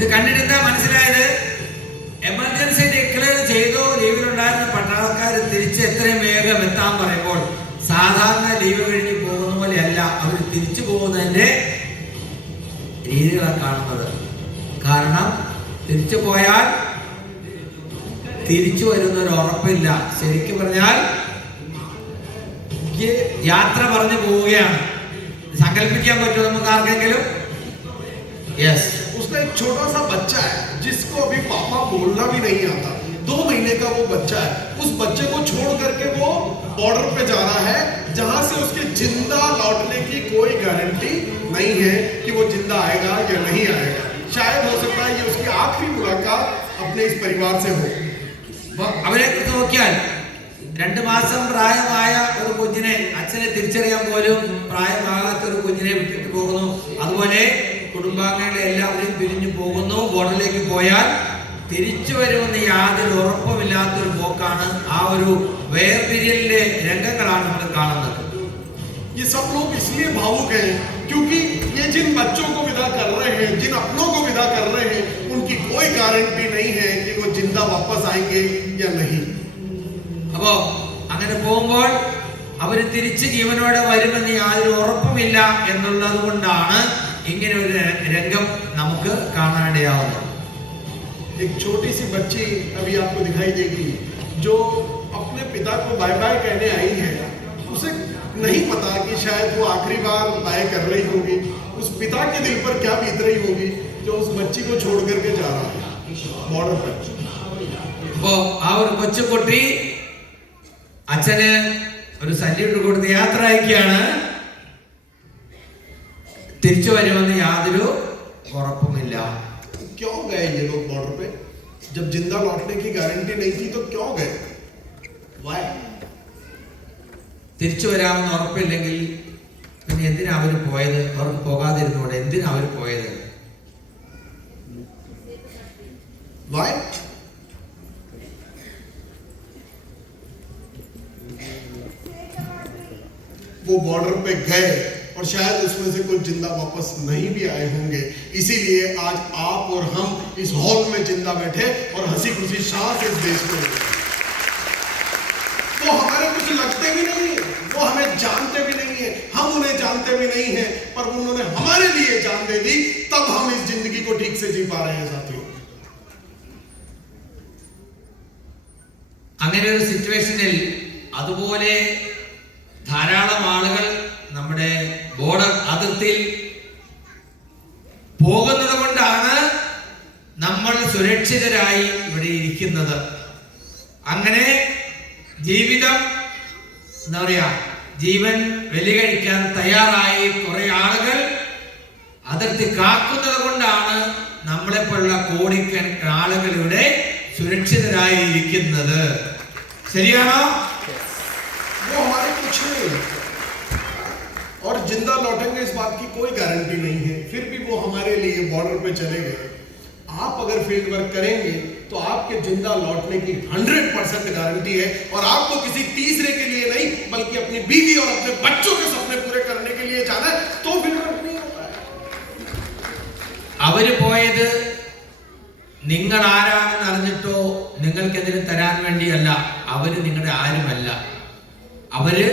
ഇത് കണ്ടിട്ട് എന്താ മനസ്സിലായത്? എമർജൻസി ഡിക്ലെയർ ചെയ്തോ ലീവിലുണ്ടായിരുന്ന പട്ടാളക്കാർ തിരിച്ച് എത്രയും വേഗം എത്താൻ പറയുമ്പോൾ സാധാരണ ലീവ് കഴിഞ്ഞ് പോകുന്ന പോലെയല്ല അവർ തിരിച്ചു പോകുന്നതിന്റെ രീതികളാണ് കാണുന്നത്. കാരണം തിരിച്ചു പോയാൽ തിരിച്ചു വരുന്നൊരു ഉറപ്പില്ല. ശരിക്കും പറഞ്ഞാൽ യാത്ര പറഞ്ഞു പോവുകയാണ്. സങ്കല്പിക്കാൻ പറ്റുമോ നമുക്ക് ആർക്കെങ്കിലും? യെസ്. उसका एक छोटा सा बच्चा है जिसको अभी पापा बोलना भी नहीं आता, 2 महीने का वो बच्चा है। उस बच्चे को छोड़ करके वो बॉर्डर पे जा रहा है जहां से उसके जिंदा लौटने की कोई गारंटी नहीं है कि वो जिंदा आएगा या नहीं आएगा। शायद हो सकता है ये उसकी आखिरी मुलाकात अपने इस परिवार से हो। അവരെ കുറിച്ച് നോക്കിയാൽ 2 മാസം പ്രായമായ ഒരു കുഞ്ഞിനെ, അച്ഛനെ തിരിച്ചറിയാൻ പോലും പ്രായമാകാത്ത ഒരു കുഞ്ഞിനെ വിട്ടിട്ട് പോകുന്നു. അതുപോലെ കുടുംബാംഗങ്ങളെ എല്ലാവരും പിരിഞ്ഞു പോകുന്നു. ബോർഡറിലേക്ക് പോയാൽ തിരിച്ചു വരുമെന്ന് യാതൊരു ഉറപ്പുമില്ലാത്തൊരു പോക്കാണ്. ആ ഒരു വേർപിരിയലിന്റെ രംഗങ്ങളാണ് നമ്മൾ കാണുന്നത്. ये सब लोग इसलिए भावुक हैं क्योंकि ये जिन बच्चों को विदा कर रहे हैं, जिन अपनों को विदा कर रहे हैं, उनकी कोई गारंटी नहीं है कि वो जिंदा वापस आएंगे या नहीं। അപ്പോ അങ്ങനെ പോകുമ്പോൾ അവര് തിരിച്ച് ജീവനോടെ വരുമെന്ന് യാതൊരു ഉറപ്പുമില്ല എന്നുള്ളത് കൊണ്ടാണ് ഇങ്ങനെ ഒരു രംഗം നമുക്ക് കാണാനിടയാവുന്നത്. एक छोटी सी बच्ची अभी आपको दिखाई देगी जो अपने पिता को बाय बाय कहने आई है। उसे नहीं पता कि शायद वो आखिरी बार बाय कर रही होगी। उस पिता के दिल पर क्या बीत रही होगी जो उस बच्ची को छोड़ करके जा रहा है बॉर्डर पर। അപ്പോ ആ ഒരു കൊച്ചുകുട്ടി അച്ഛന് ഒരു സല്യൂട്ട് കൊടുത്ത് യാത്ര അയക്കുകയാണ്. തിരിച്ചു വരുമെന്ന് യാതൊരു ഉറപ്പുമില്ല. क्यों गए ये लोग बॉर्डर पे? जब जिंदा लौटने की गारंटी नहीं थी तो क्यों गए? Why? തിരിച്ചു വരാമെന്ന് ഉറപ്പില്ലെങ്കിൽ പിന്നെ എന്തിനാ അവർ പോയത്? അവർക്ക് പോകാതിരുന്നോടെ എന്തിനാ അവർ പോയത്? Why? वो बॉर्डर पे गए और शायद उसमें से कोई जिंदा वापस नहीं भी आए होंगे। इसीलिए आज आप और हम इस हॉल में जिंदा बैठे और हंसी खुशी सांस इस देश में। वो हमारे कुछ लगते भी नहीं है, वो हमें जानते भी नहीं है, हम उन्हें जानते भी नहीं है, पर उन्होंने हमारे लिए जान दे दी, तब हम इस जिंदगी को ठीक से जी पा रहे हैं साथियों। അങ്ങനെ ഒരു സിറ്റുവേഷനിൽ അതുപോലെ ധാരാളം ആളുകൾ നമ്മുടെ ബോർഡർ അതിർത്തിയിൽ പോകുന്നത് കൊണ്ടാണ് നമ്മൾ സുരക്ഷിതരായി ഇവിടെ ഇരിക്കുന്നത്. അങ്ങനെ ജീവിതം എന്താ പറയാ, ജീവൻ ബലി കഴിക്കാൻ തയ്യാറായി കുറെ ആളുകൾ അതിർത്തി കാക്കുന്നത് കൊണ്ടാണ് നമ്മളെപ്പോലുള്ള കോടിക്കണക്കിന് ആളുകൾ ഇവിടെ സുരക്ഷിതരായി ഇരിക്കുന്നത്. ശരിയാണോ? वो हमारे कुछ नहीं और जिंदा लौटेंगे इस बात की कोई गारंटी नहीं है, फिर भी वो हमारे लिए बॉर्डर पे चले गए। आप अगर फील्ड वर्क करेंगे तो आपके जिंदा लौटने की 100% गारंटी है और आपको किसी तीसरे के लिए नहीं बल्कि अपनी बीवी और अपने बच्चों के सपने पूरे करने के लिए जाना है, तो फील्ड वर्क नहीं होता है। അവര് പോയത് നിങ്ങൾ ആരാണെന്ന് അറിഞ്ഞിട്ടോ നിങ്ങൾക്കെതിരെ തരാൻ വേണ്ടിയല്ല. അവര് നിങ്ങളുടെ ആരുമല്ല. അവര്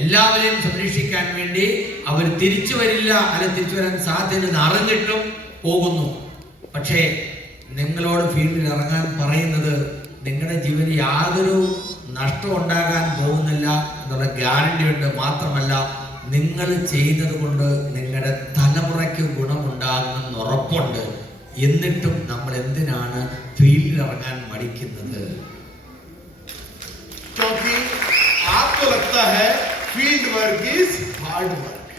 എല്ലാവരെയും സംരക്ഷിക്കാൻ വേണ്ടി അവർ തിരിച്ചു വരില്ല, അല്ലെ തിരിച്ചു വരാൻ സാധ്യത അറിഞ്ഞിട്ടും പോകുന്നു. പക്ഷേ നിങ്ങളോട് ഫീൽഡിൽ ഇറങ്ങാൻ പറയുന്നത് നിങ്ങളുടെ ജീവന് യാതൊരു നഷ്ടം ഉണ്ടാകാൻ പോകുന്നില്ല എന്നുള്ള ഗ്യാരണ്ടി ഉണ്ട്. മാത്രമല്ല നിങ്ങൾ ചെയ്യുന്നത് കൊണ്ട് നിങ്ങളുടെ തലമുറയ്ക്ക് ഗുണമുണ്ടാകുമെന്ന് ഉറപ്പുണ്ട്. എന്നിട്ടും നമ്മൾ എന്തിനാണ് ഫീൽഡിൽ ഇറങ്ങാൻ മടിക്കുന്നത്? क्योंकि आपको लगता है field work is hard work,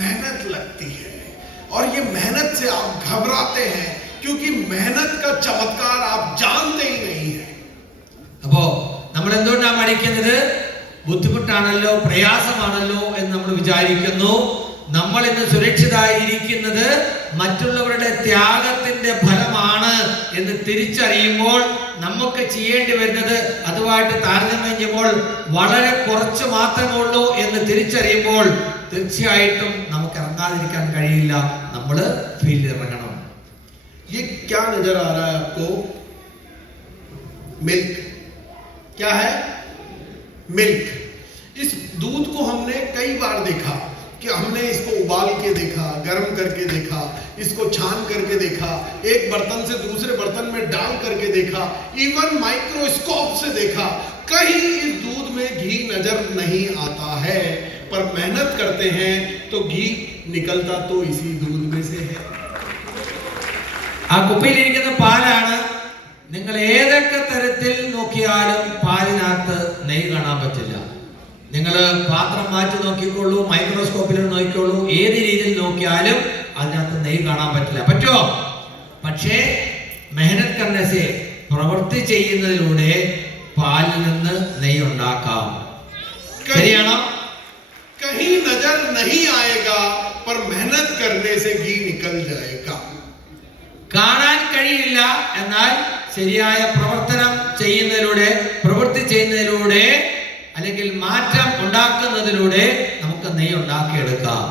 मेहनत लगती है और ये मेहनत से आप घबराते हैं क्योंकि मेहनत का चमत्कार आप जानते ही नहीं है। അപ്പോ നമ്മൾ എന്തുകൊണ്ടാണ് മടിക്കുന്നത്? ബുദ്ധിമുട്ടാണല്ലോ, പ്രയാസമാണല്ലോ എന്ന് നമ്മൾ വിചാരിക്കുന്നു. നമ്മൾ ഇന്ന് സുരക്ഷിതരായിരിക്കുന്നത് മറ്റുള്ളവരുടെ ത്യാഗത്തിന്റെ ഫലമാണ് എന്ന് തിരിച്ചറിയുമ്പോൾ നമുക്ക് ചെയ്യേണ്ടി വരുന്നത് അതുമായിട്ട് താരതമ്യം ചെയ്യുമ്പോൾ വളരെ കുറച്ച് മാത്രമേ ഉള്ളൂ എന്ന് തിരിച്ചറിയുമ്പോൾ തീർച്ചയായിട്ടും നമുക്ക് ഇറങ്ങാതിരിക്കാൻ കഴിയില്ല. നമ്മൾ ഫീൽഡിൽ ഇറങ്ങണം. ये क्या नजर आ रहा है आपको? मिल्क। क्या है? मिल्क। इस दूध को हमने कई बार देखा कि हमने इसको उबाल के देखा, गर्म करके देखा, इसको छान करके देखा, एक बर्तन से दूसरे बर्तन में डाल करके देखा, इवन माइक्रोस्कोप से देखा। कहीं इस दूध में घी नजर नहीं आता है, पर मेहनत करते हैं तो घी निकलता तो इसी दूध में से है। ആ കുപ്പിയിലിരിക്കുന്ന പാലാണ്. നിങ്ങൾ ഏതൊക്കെ തരത്തിൽ നോക്കിയാലും പാലിനകത്ത് നെയ്യ് കാണാൻ പറ്റില്ല. നിങ്ങൾ പാത്രം മാറ്റി നോക്കിക്കോളൂ, മൈക്രോസ്കോപ്പിൽ നോക്കിക്കോളൂ, ഏത് രീതിയിൽ നോക്കിയാലും അതിനകത്ത് നെയ്യ് കാണാൻ പറ്റില്ല. പറ്റുമോ? പക്ഷേ മെഹനത്ത് കർണസെ, പ്രവൃത്തി ചെയ്യുന്നതിലൂടെ പാലിൽ നിന്ന് നെയ്യ് ഉണ്ടാക്കാം. ശരിയാണോ? कहीं नजर नहीं आएगा, पर मेहनत करने से घी निकल जाएगा. കാണാൻ കഴിയില്ല, എന്നാൽ ശരിയായ പ്രവർത്തനം ചെയ്യുന്നതിലൂടെ, പ്രവൃത്തി ചെയ്യുന്നതിലൂടെ, അല്ലെങ്കിൽ മാറ്റം ഉണ്ടാക്കുന്നതിലൂടെ നമുക്ക് നെയ്യ് ഉണ്ടാക്കിയെടുക്കാം.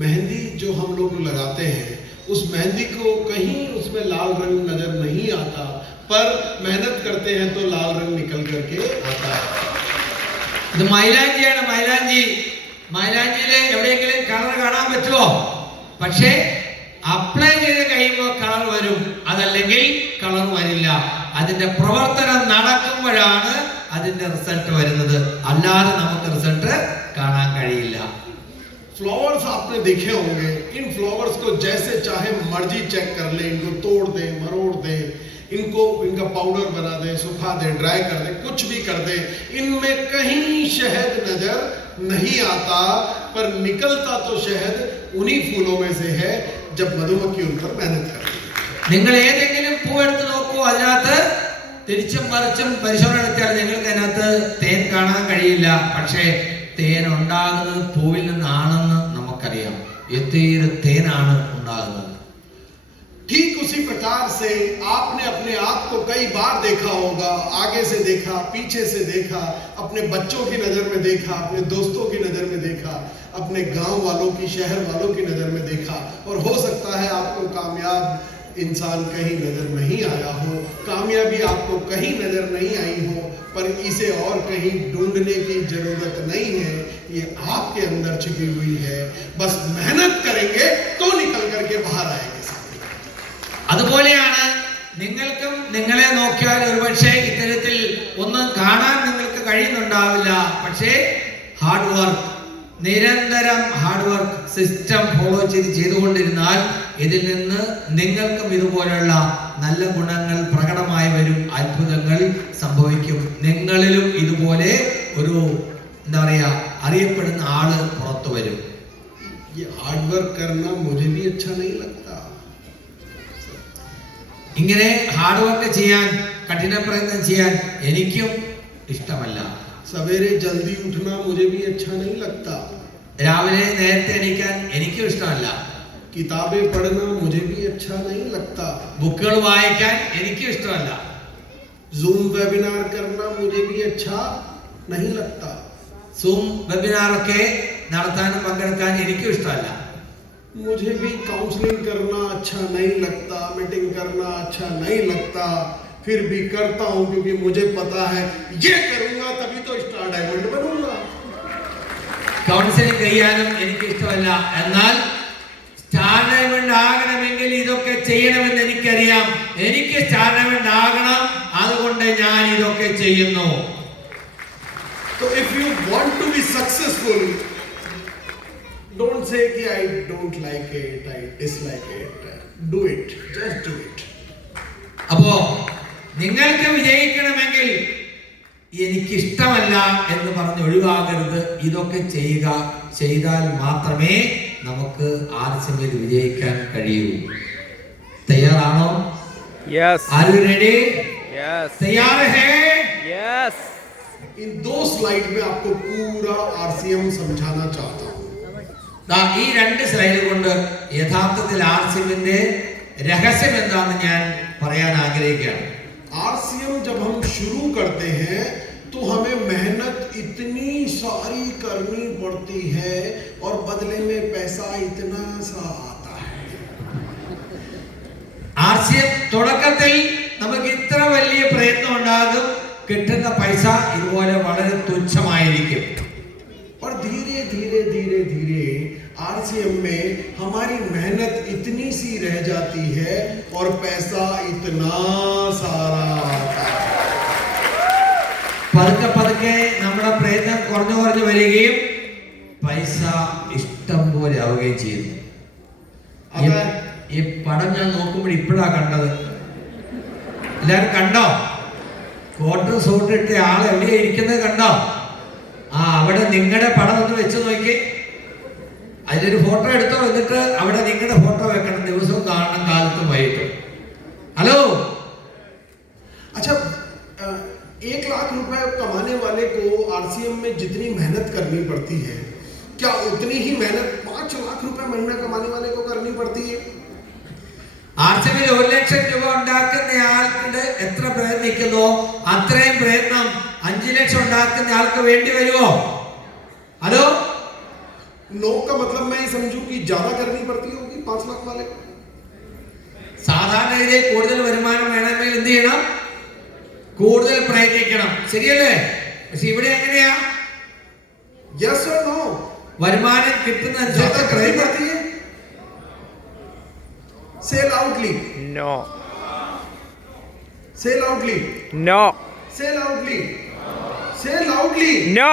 मेहंदी जो हम लोग लगाते हैं, उस मेहंदी को कहीं उसमें लाल रंग नजर नहीं आता, पर मेहनत करते हैं तो लाल रंग निकल करके आता है. ഇത് മൈലാഞ്ചിയാണ്. മൈലാഞ്ചിയില് എവിടെയെങ്കിലും കളർ കാണാൻ പറ്റുമോ? പക്ഷേ അപ്ലൈ ചെയ്ത് കഴിയുമ്പോൾ കളർ വരും, അതല്ലെങ്കിൽ കളർ വരില്ല. അതിന്റെ പ്രവർത്തനം നടക്കുമ്പോഴാണ് അതിന്റെ റിസൾട്ട് വരുന്നത്, അല്ലാതെ നമുക്ക് റിസൾട്ട് കാണാൻ കഴിയില്ല. फ्लावर्स आपने देखे होंगे, इन फ्लावर्स को जैसे चाहे मर्जी चेक कर ले, इनको तोड़ दे, मरोड़ दे, इनको इनका पाउडर बना दे, सुखा दे, ड्राई कर दे, कुछ भी कर दे, इनमें कहीं शहद नजर नहीं आता, पर निकलता तो शहद उन्हीं फूलों में से है जब मधुमक्खी उन पर मेहनत करती है. നിങ്ങൾ ഏതെങ്കിലും പൂ എടുത്ത് നോക്കൂ, അതിനകത്ത് തിരിച്ചും മറിച്ചും പരിശോധന നടത്തിയാൽ നിങ്ങൾക്ക് അതിനകത്ത് തേൻ കാണാൻ കഴിയില്ല. പക്ഷേ തേൻ ഉണ്ടാകുന്നത് പൂവിൽ നിന്നാണെന്ന് നമുക്കറിയാം. എത്ര തേനാണ് ഉണ്ടാകുന്നത്. ठीक उसी प्रकार से आपने अपने आप को कई बार देखा होगा, आगे से देखा, पीछे से देखा, अपने बच्चों की नजर में देखा, अपने दोस्तों की नजर में देखा, अपने गांव वालों की, शहर वालों की नजर में देखा, और हो सकता है आपको कामयाब इंसान कहीं नजर नहीं आया हो, कामयाबी आपको कहीं नजर नहीं आई हो, पर इसे और कहीं ढूंढने की जरूरत नहीं है, ये आपके अंदर छिपी हुई है. बस मेहनत करेंगे तो निकल करके बाहर आएंगे. അതുപോലെയാണ് നിങ്ങൾക്കും. നിങ്ങളെ നോക്കിയാൽ ഒരുപക്ഷെ ഇത്തരത്തിൽ ഒന്നും കാണാൻ നിങ്ങൾക്ക് കഴിയുന്നുണ്ടാവില്ല. പക്ഷേ ഹാർഡ് വർക്ക്, നിരന്തരം ഹാർഡ് വർക്ക് സിസ്റ്റം ഫോളോ ചെയ്തുകൊണ്ടിരുന്നാൽ ഇതിൽ നിന്ന് നിങ്ങൾക്കും ഇതുപോലെയുള്ള നല്ല ഗുണങ്ങൾ പ്രകടമായി വരും, അത്ഭുതങ്ങൾ സംഭവിക്കും. നിങ്ങളിലും ഇതുപോലെ ഒരു എന്താ പറയാ അറിയപ്പെടുന്ന ആള് പുറത്തു വരും. हार्ड वर्क करना मुझे भी अच्छा नहीं लगता. ഇങ്ങനെ ഹാർഡ് വർക്ക് ചെയ്യാൻ, കഠിന പ്രയത്നം ചെയ്യാൻ എനിക്കും ഇഷ്ടമല്ല. सवेरे जल्दी उठना मुझे भी अच्छा नहीं लगता. രാവിലെ നേരത്തെ എണീക്കാൻ എനിക്കും ഇഷ്ടമല്ല. किताबें पढ़ना मुझे भी अच्छा नहीं लगता. ബുക്കുകൾ വായിക്കാൻ എനിക്കും ഇഷ്ടമല്ല. जूम वेबिनार करना मुझे भी अच्छा नहीं लगता. സൂം വെബിനാറൊക്കെ നടത്താനും പങ്കെടുക്കാൻ എനിക്കും ഇഷ്ടമല്ല. मुझे भी काउंसलिंग करना अच्छा नहीं लगता, मीटिंग करना अच्छा नहीं लगता, फिर भी करता हूं क्योंकि मुझे पता है ये करूंगा तभी तो स्टार डायमंड बनूंगा. കൗൺസിലിംഗ് ചെയ്യാനും എനിക്ക് ഇഷ്ടമല്ല, എന്നാൽ സ്റ്റാർ ഡയമണ്ട് ആകണമെങ്കിൽ ഇതൊക്കെ ചെയ്യണമെന്ന് എനിക്കറിയാം. എനിക്ക് സ്റ്റാർ ഡയമണ്ട് ആകണം, അതുകൊണ്ട് ഞാൻ ഇതൊക്കെ ചെയ്യുന്നു. So if you want to be successful, don't say कि I don't like it, I dislike it. Do it, just do it. അപ്പോ നിങ്ങൾക്ക് വിജയിക്കണമെങ്കിൽ എനിക്കിഷ്ടമല്ല എന്ന് പറഞ്ഞ് ഒഴിവാകരുത്. ഇതൊക്കെ ചെയ്യുക. ചെയ്താൽ മാത്രമേ നമുക്ക് ആർസിമിൽ വിജയിക്കാൻ കഴിയൂ. തയ്യാറാണോ? Yes. Are you ready? Yes. तैयार है? Yes. इन 2 स्लाइड में आपको पूरा आरसीएम समझाना चाहता हूं. ഈ 2 സ്ലൈഡ് കൊണ്ട് യഥാർത്ഥത്തിൽ ആർസിമിന്റെ രഹസ്യം എന്താണെന്ന് ഞാൻ പറയാൻ ആഗ്രഹിക്കുകയാണ്. आरसीएम जब हम शुरू करते हैं तो हमें मेहनत इतनी सारी करनी पड़ती है और बदले में पैसा इतना सा आता है. ആർസിഎം തുടക്കത്തിൽ നമുക്ക് ഇത്ര വലിയ പ്രയത്നം ഉണ്ടാകും, കിട്ടുന്ന പൈസ ഇതുപോലെ വളരെ തുച്ഛമായിരിക്കും. और धीरे धीरे धीरे धीरे आरसीएम में हमारी मेहनत इतनी सी रह जाती है और पैसा इतना सारा आता है. പതുക്കെ പതുക്കെ നമ്മുടെ പ്രയത്നം കുറഞ്ഞു കുറഞ്ഞു വരികയും പൈസ ഇഷ്ടം പോലെ ആവുകയും ചെയ്യുന്നു. ഈ പടം ഞാൻ നോക്കുമ്പോൾ ഇപ്പോഴാ കണ്ടത്. എല്ലാരും കണ്ടോ? കോട്ട് സൂട്ട് ഇട്ട ആൾ എവിടെയാ ഇരിക്കുന്നത് കണ്ടോ? ആ, അവിടെ നിങ്ങളുടെ പടം ഒന്ന് വെച്ച് നോക്കി, അതിലൊരു ഫോട്ടോ എടുത്തോ, എന്നിട്ട് അവിടെ നിങ്ങളുടെ ഫോട്ടോ വെക്കണം, ദിവസവും കാണണം, കാലത്തും വൈകിട്ടും. ഹലോ, अच्छा 1 लाख रुपए कमाने वाले को आरसीएम में जितनी मेहनत करनी पड़ती है, क्या उतनी ही मेहनत 5 लाख रुपए महीना कमाने वाले को करनी पड़ती है? ആർസിഎമ്മിൽ 1 ലക്ഷം രൂപ ഉണ്ടാക്കുന്ന ആൾക്ക് എത്ര പ്രയത്നിക്കുന്നോ അത്രയും പ്രയത്നം 5 ലക്ഷം ഉണ്ടാക്കുന്ന ആൾക്ക് വേണ്ടി വരുമോ? ഹലോ, नो का मतलब मैं ये समझूं कि ज्यादा करनी पड़ती होगी 5 लाख वाले. സാധാരണ രീതിയിൽ കൂടുതൽ വരുമാനം വേണമെങ്കിൽ എന്ത് ചെയ്യണം? കൂടുതൽ പ്രയത്നിക്കണം, ശരിയല്ലേ? പക്ഷെ ഇവിടെ എങ്ങനെയാ? यस और नो? വരുമാനം കിട്ടുന്ന ज्यादा करनी पड़ती है? से लाउडली. No. से लाउडली. No. से लाउडली. से लाउडली. No.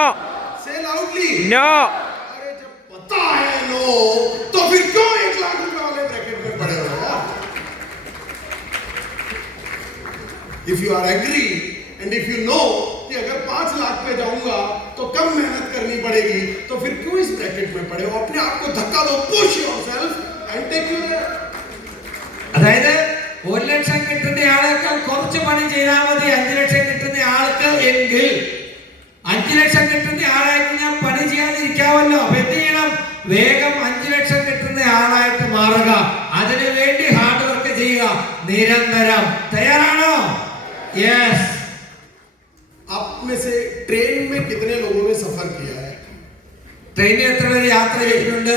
से लाउडली. No. अरे जब पता है नो, तो फिर क्यों 1 लाख रुपए वाले ब्रैकेट में पड़े हो यार? If you are agree and if you know कि अगर 5 लाख पे जाऊंगा तो कम मेहनत करनी पड़ेगी, तो फिर क्यों इस ब्रैकेट में पड़े हो? अपने आप को धक्का दो, push yourself and take you there. അതായത് 1 ലക്ഷം കിട്ടുന്ന ആളേക്കാൾ കുറച്ച് പണി ചെയ്താൽ മതി 5 ലക്ഷം കിട്ടുന്ന ആൾക്ക് എങ്കിൽ 5 ലക്ഷം കിട്ടുന്ന ആളായിട്ട് ഞാൻ പണി ചെയ്യാതിരിക്കാമല്ലോ. അപ്പൊ എന്ത് ചെയ്യണം? വേഗം 5 ലക്ഷം കിട്ടുന്ന ആളായിട്ട് മാറുക. അതിനു വേണ്ടി ഹാർഡ് വർക്ക് ചെയ്യുക നിരന്തരം. തയ്യാറാണോ? യെസ്. आप में से ट्रेन में कितने लोगों ने सफर किया है? ട്രെയിനിൽ എത്ര പേര് യാത്ര ചെയ്തിട്ടുണ്ട്?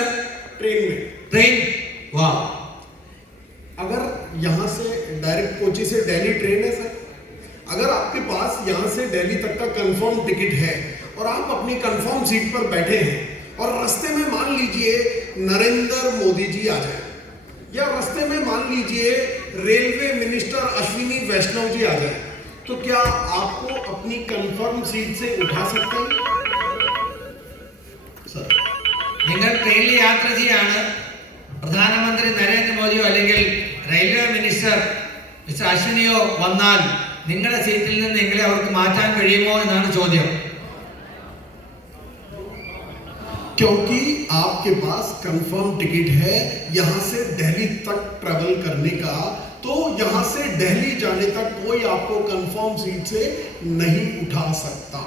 ट्रेन में ട്രെയിൻ, വാ. अगर यहाँ से डायरेक्ट कोची से दिल्ली ट्रेन है सर, अगर आपके पास यहाँ से दिल्ली तक का कंफर्म टिकट है और आप अपनी कंफर्म सीट पर बैठे हैं और रास्ते में मान लीजिए नरेंद्र मोदी जी आ जाए, या रास्ते में मान लीजिए रेलवे मिनिस्टर अश्विनी वैष्णव जी आ जाए, तो क्या आपको अपनी कंफर्म सीट से उठा सकते हैं सर? നിങ്ങൾ ട്രെയിനിൽ യാത്ര ചെയ്യാണ്, പ്രധാനമന്ത്രി നരേന്ദ്രമോദിയോ അല്ലെങ്കിൽ റെയിൽവേ മിനിസ്റ്റർ മിസ്റ്റർ അശ്വിനിയോ വന്നാൽ നിങ്ങളുടെ സീറ്റിൽ നിന്ന് നിങ്ങളെ അവർക്ക് മാറ്റാൻ കഴിയുമോ എന്നാണ് ചോദ്യം. क्योंकि आपके पास कंफर्म टिकट है यहाँ से दिल्ली तक ट्रेवल करने का, तो यहाँ से दिल्ली जाने तक कोई आपको कंफर्म सीट से नहीं उठा सकता.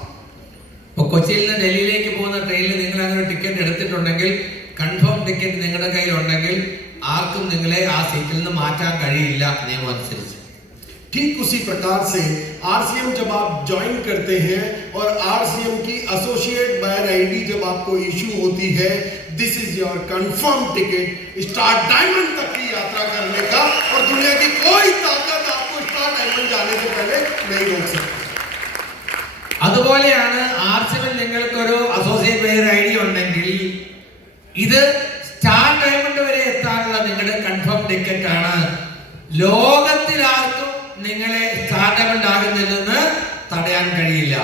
ഇപ്പോൾ കൊച്ചിയിൽ നിന്ന് ഡൽഹിയിലേക്ക് പോകുന്ന ട്രെയിനിൽ നിങ്ങൾ അങ്ങനെ ടിക്കറ്റ് എടുത്തിട്ടുണ്ടെങ്കിൽ, കൺഫേം ടിക്കറ്റ് നിങ്ങളുടെ കയ്യിൽ ഉണ്ടെങ്കിൽ ആർക്കും നിങ്ങളെ ആ സീറ്റിൽ നിന്ന് മാറ്റാൻ കഴിയില്ല നിയമം അനുസരിച്ച്. ठीक उसी प्रकार से आरसीएम जब आप ज्वाइन करते हैं और आरसीएम की एसोसिएट बायर आईडी जब आपको इशू होती है, this is your confirm ticket star diamond तक की यात्रा करने का, और दुनिया की कोई ताकत आपको स्टार डायमंड जाने से पहले नहीं रोक सकती. അതുപോലെയാണ് ആർസിഎമ്മിൽ നിങ്ങൾക്കൊരു അസോസിയേറ്റ് ബയർ ഐ ഡി ഉണ്ടെങ്കിൽ ഇത് സ്റ്റാർ ഡയമണ്ട് വരെ എത്താനുള്ള നിങ്ങളുടെ കൺഫേം ടിക്കറ്റ് ആണ്. ലോകത്തിൽ ആർക്കും നിങ്ങളെ സ്റ്റാർ ഡയമണ്ട് ആകുന്നതിൽ തടയാൻ കഴിയില്ല.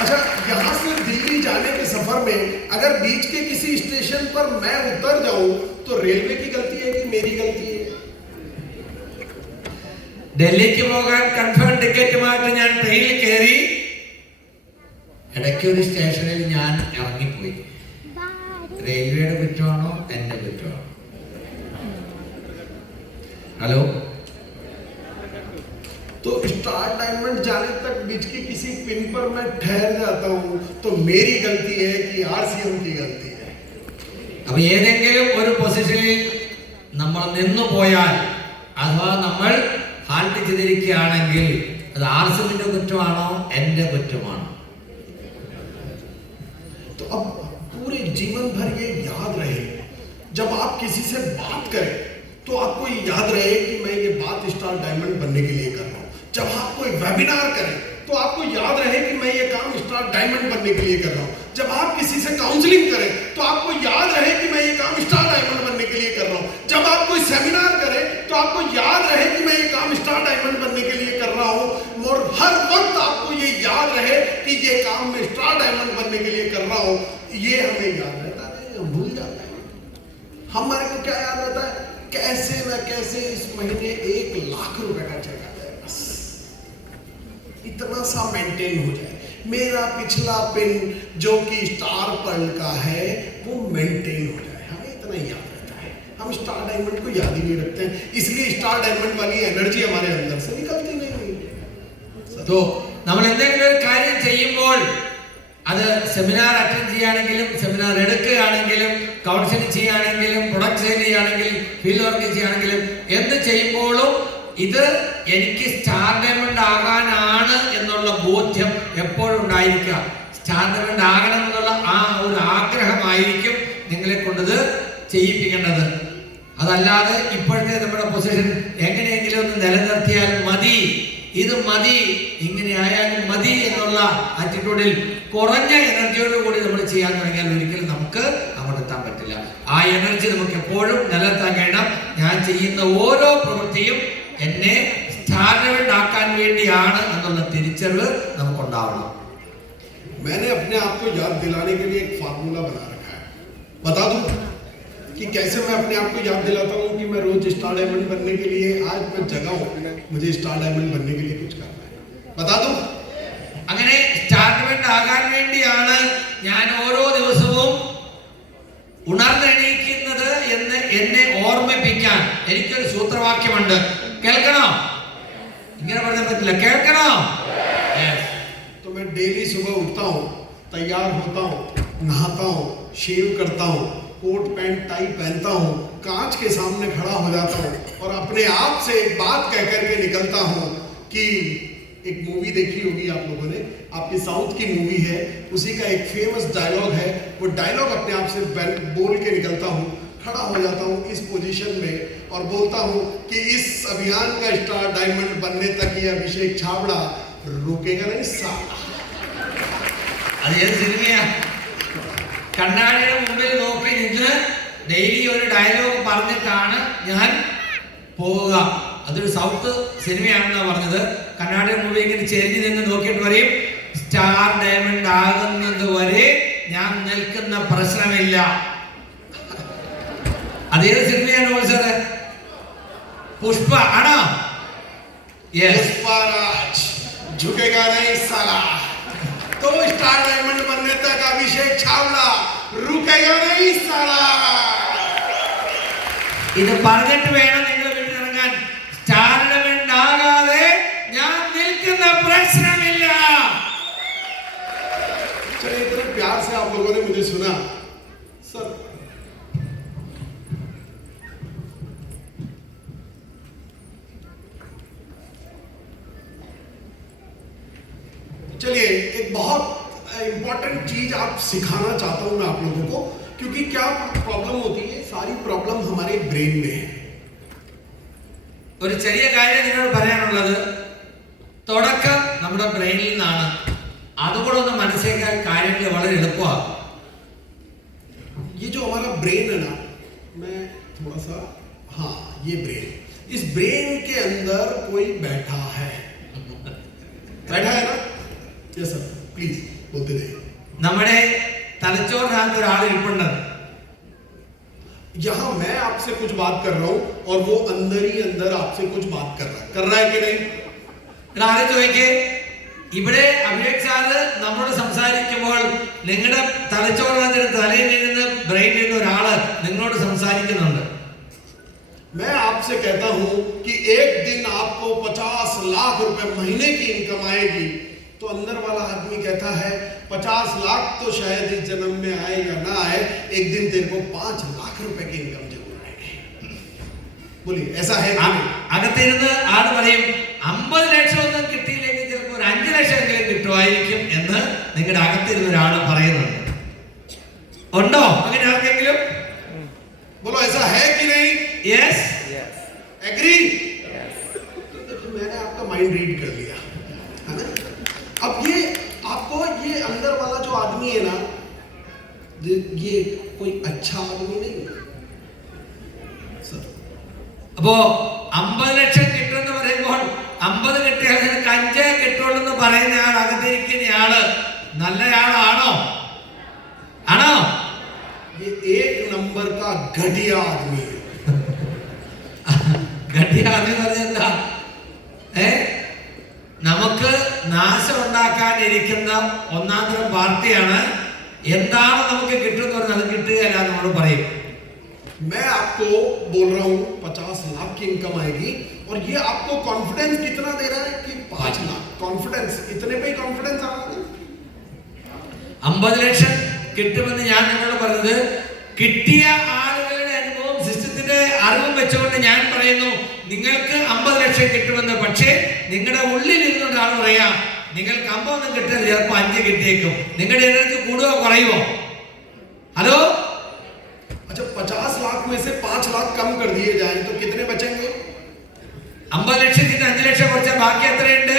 अच्छा, यहाँ से दिल्ली जाने के सफर में अगर बीच के किसी स्टेशन पर मैं उतर जाऊं तो रेलवे की गलती है कि मेरी गलती है? ഡൽഹിക്ക് പോകാൻ കൺഫേം ടിക്കറ്റുമായിട്ട് ഞാൻ ട്രെയിനിൽ കയറി, ഇടയ്ക്ക് ഒരു സ്റ്റേഷനിൽ ഞാൻ ഇറങ്ങിപ്പോയി. റെയിൽവേയുടെ കുറ്റമാണോ എന്റെ കുറ്റമാണോ? हेलो, तो स्टार डायमंड जाने तक बीच की किसी पिन पर मैं ठहर जाता हूँ तो मेरी गलती है कि आरसीएम की गलती है? അപ്പൊ ഏതെങ്കിലും ഒരു പൊസിഷനിൽ നമ്മൾ നിന്നു പോയാൽ അഥവാ നമ്മൾ ഹാൾട്ട് ചെയ്തിരിക്കുകയാണെങ്കിൽ അത് ആർസിഎമ്മിന്റെ കുറ്റമാണോ എന്റെ കുറ്റമാണോ? तो अब पूरे जीवन भर ये याद रहे, जब आप किसी से बात करें तो आपको ये याद रहे कि मैं ये बात स्टार डायमंड बनने के लिए कर रहा हूँ। जब आप कोई वेबिनार करें तो आपको याद रहे कि मैं ये काम स्टार डायमंड बनने के लिए कर रहा हूँ। जब आप किसी से काउंसलिंग करें तो आपको याद रहे कि मैं ये काम स्टार डायमंड बनने के लिए कर रहा हूँ। जब आप कोई सेमिनार करें तो आपको याद रहे कि मैं ये काम स्टार डायमंड बनने के लिए कर रहा हूँ। और हर वक्त आपको ये याद रहे कि ये काम मैं स्टार डायमंड बनने के लिए कर रहा हूँ। ये हमें याद रहता है, हम भूल जाते हैं। हमारे को क्या याद रहता है? कैसे न कैसे इस महीने 1 लाख रुपए का चेक आ जाए, बस इतना सा मेंटेन हो जाए। मेरा पिछला पिन जो कि स्टार पर्ल का है वो मेंटेन हो जाए, हमें इतना ही याद रहता है। हम स्टार डायमंड को याद ही नहीं रखते हैं, इसलिए स्टार डायमंड वाली एनर्जी हमारे अंदर से निकलती नहीं। तो നമ്മൾ എന്തെങ്കിലും ഒരു കാര്യം ചെയ്യുമ്പോൾ അത് സെമിനാർ അറ്റൻഡ് ചെയ്യുകയാണെങ്കിലും സെമിനാർ എടുക്കുകയാണെങ്കിലും കൗൺസിലിംഗ് ചെയ്യുകയാണെങ്കിലും പ്രൊഡക്റ്റ് സെയിൽ ചെയ്യുകയാണെങ്കിലും ഫീൽഡ് വർക്ക് ചെയ്യുകയാണെങ്കിലും എന്ത് ചെയ്യുമ്പോഴും ഇത് എനിക്ക് സ്റ്റാർ ഡയമണ്ട് ആകാനാണ് എന്നുള്ള ബോധ്യം എപ്പോഴും ഉണ്ടായിരിക്കുക. സ്റ്റാർ ഡയമണ്ട് ആകണം എന്നുള്ള ആ ഒരു ആഗ്രഹമായിരിക്കും നിങ്ങളെ കൊണ്ടത് ചെയ്യിപ്പിക്കേണ്ടത്. അതല്ലാതെ ഇപ്പോഴത്തെ നമ്മുടെ പൊസിഷൻ എങ്ങനെയെങ്കിലും ഒന്ന് നിലനിർത്തിയാൽ മതി, ഇത് മതി, ഇങ്ങനെ ആയാലും മതി എന്നുള്ള ആറ്റിറ്റ്യൂഡിൽ കുറഞ്ഞ എനർജിയോട് കൂടി നമ്മൾ ചെയ്യാൻ തുടങ്ങിയാൽ ഒരിക്കലും നമുക്ക് അവിടെ എത്താൻ പറ്റില്ല. ആ എനർജി നമുക്ക് എപ്പോഴും നിലനിർത്താൻ കഴിയണം. ഞാൻ ചെയ്യുന്ന ഓരോ പ്രവൃത്തിയും എന്നെ സ്റ്റാർ ഡയമണ്ട് ആക്കാൻ വേണ്ടിയാണ് എന്നുള്ള തിരിച്ചറിവ് നമുക്കുണ്ടാവണം. मैंने अपने आप को याद दिलाने के लिए एक फार्मूला बना रखा है, बता दूं कि कैसे मैं अपने आप को याद दिलाता हूं कि मैं रोज स्टार डायमंड बनने के लिए आज मैं जगा हूं, मुझे स्टार डायमंड बनने के लिए कुछ करना है, बता दूं. അങ്ങനെ സ്റ്റാർ ഡയമണ്ട് ആകാൻ വേണ്ടിയാണ് ഞാൻ ഓരോ ദിവസവും ഉണർന്നെണീക്കുന്നത് എന്ന് എന്നെ ഓർമ്മിപ്പിക്കാൻ എനിക്കൊരു സൂത്രവാക്യമുണ്ട്. കേൾക്കണോ? ഇങ്ങനെ പറഞ്ഞാൽ പറ്റില്ല, കേൾക്കണോ? तो मैं डेली सुबह उठता हूँ, तैयार होता हूँ, नहाता हूँ, शेव करता हूँ, कोट पैंट टाई पहनता हूँ, कांच के सामने खड़ा हो जाता हूँ और अपने आप से एक बात कह करके निकलता हूँ कि एक मूवी देखी होगी आप लोगों ने, आपकी साउथ की मूवी है, उसी का एक फेमस डायलॉग है, वो डायलॉग अपने आप से बोल के निकलता हूँ, खड़ा हो जाता हूँ इस पोजीशन में और बोलता हूँ कि इस अभियान का स्टार डायमंड बनने तक ये अभिषेक छाबड़ा रुकेगा नहीं साला. അത് ഏത് സിനിമയാ? കണ്ണാടിയുടെ മുമ്പിൽ നോക്കി നിന്ന് ഡെയിലി ഒരു ഡയലോഗ് പറഞ്ഞിട്ടാണ് ഞാൻ പോവുക. അതൊരു സൗത്ത് സിനിമയാണെന്നാണ് പറഞ്ഞത്. കണ്ണാടിയുടെ മുമ്പിൽ ഇങ്ങനെ ചെരിഞ്ഞ് നിന്ന് നോക്കിയിട്ട് പറയും, സ്റ്റാർ ഡയമണ്ട് ആകുന്നത് വരെ ഞാൻ നിൽക്കുന്ന പ്രശ്നമില്ല. അതേത് സിനിമയാണ് സാറേ? പുഷ്പ ആണോ? पुष्पराज झुकेगा नहीं साला. तो स्टार डायमंड बनने तक अभिषेक छावला रुकेगा नहीं साला. ഇത് പറഞ്ഞിട്ട് വേണം നിങ്ങൾ വീട്ടിൽ ഇറങ്ങാൻ. സ്റ്റാർ ഡയമണ്ട് ആകാതെ ഞാൻ നിൽക്കുന്ന പ്രശ്നമില്ല. चलिए, इतने प्यार से आप लोगों ने मुझे सुना सर. चलिए, एक बहुत इंपॉर्टेंट चीज आप सिखाना चाहता हूं मैं आप लोगों को, क्योंकि क्या प्रॉब्लम होती है, सारी प्रॉब्लम हमारे ब्रेन में है. ഒരു ചെറിയ കാര്യം നിങ്ങളോട് പറയാനുള്ളത്, തുടക്കം നമ്മുടെ ബ്രെയിനിൽ നിന്നാണ്. അതുകൂടെ ഒന്ന് മനസ്സിലാക്കാൻ കാര്യങ്ങൾ വളരെ എളുപ്പമാണ്. ये जो हमारा ब्रेन है ना, मैं थोड़ा सा, हाँ ये ब्रेन, इस ब्रेन के अंदर कोई बैठा है ना? यस सर, प्लीज बोलते रहिए. നമ്മുടെ തലച്ചോറിനകത്ത് ഒരാൾ ഇരിപ്പുണ്ട്. यहाँ मैं आपसे कुछ बात कर रहा हूँ और वो अंदर ही अंदर आपसे कुछ बात कर रहा है कि नहीं? ആരും ചോദിക്കേ, ഇവിടെ അഭിഷേക് സാറ് നമ്മളോട് സംസാരിക്കുമ്പോൾ നിങ്ങളുടെ തലച്ചോറിനകത്ത് തലയിൽ നിന്ന് ബ്രെയിനിൽ നിന്ന് ഒരാള് നിങ്ങളോട് സംസാരിക്കുന്നുണ്ട്. मैं आपसे कहता हूं कि एक दिन आपको 50 लाख रुपए महीने की इनकम आएगी, तो अंदर वाला आदमी कहता है 50 लाख तो शायद इस जन्म में आए या ना आए, एक दिन तेरे को 5 लाख रुपए की इनकम जरूर आएगी. बोलिए, ऐसा है? അകത്തിരുന്ന് ആള് പറയും 50 ലക്ഷം ഒന്നും കിട്ടിയില്ലെങ്കിൽ ചിലപ്പോൾ ഒരു 5 ലക്ഷം എങ്കിലും കിട്ടുമായിരിക്കും എന്ന് നിങ്ങളുടെ അകത്തിരുന്ന് ഒരാൾ പറയുന്നുണ്ട്. ഉണ്ടോ അങ്ങനെ ആർക്കെങ്കിലും? बोलो, ऐसा है कि नहीं? യെസ്. एग्री? Yes. मैंने आपका माइंड रीड कर लिया, है ना? अब ये आपको ये अंदर वाला जो आदमी है ना, ये कोई अच्छा आदमी नहीं है सर। അപ്പോ 50 ലക്ഷം കിട്ടുമെന്ന് പറയുമ്പോൾ 50 കിട്ടിയാൽ നിനക്ക് 5 കിട്ടുള്ളൂ എന്ന് പറയുന്ന ആൾ, അകത്തിരിക്കുന്ന ആള് നല്ലയാളാണോ? ആണോ? ये एक नंबर का घटिया आदमी है। ഘട്ടിയ ആദ്യം പറഞ്ഞെന്താ? നമുക്ക് നാശം ഉണ്ടാക്കാനിരിക്കുന്ന ഒന്നാം തരം പാർട്ടിയാണ്. എന്താണ് നമുക്ക് കിട്ടുമെന്ന് പറഞ്ഞാൽ അത് കിട്ടുകയല്ല നമ്മൾ പറയും. मैं आपको बोल रहा हूँ 50 लाख की इनकम आएगी, और ये आपको कॉन्फिडेंस कितना दे रहा है कि 5 लाख। कॉन्फिडेंस इतने पे ही कॉन्फिडेंस आ रहा है। 50 ലക്ഷം കിട്ടുമെന്ന് ഞാൻ നിങ്ങളോട് പറഞ്ഞത് കിട്ടിയ ആളുകളുടെ അനുഭവം, സിസ്റ്റത്തിന്റെ അറിവും വെച്ചുകൊണ്ട് ഞാൻ പറയുന്നു നിങ്ങൾക്ക് 50 ലക്ഷം കിട്ടുമെന്ന്. പക്ഷേ നിങ്ങളുടെ ഉള്ളിൽ ഇരുന്നുകൊണ്ട് ആൾ പറയാം നിങ്ങൾക്ക് 50 ഒന്നും കിട്ടില്ല, ചിലപ്പോൾ 5 കിട്ടിയേക്കും. നിങ്ങളുടെ എനർജി കൂടുകയോ കുറയുമോ? ഹലോ, अच्छा 50 लाख में से 5 लाख कम कर दिए जाए तो कितने बचेंगे? 50 ലക്ഷത്തിൽ 5 ലക്ഷം കുറച്ചാൽ ബാക്കി എത്രയുണ്ട്?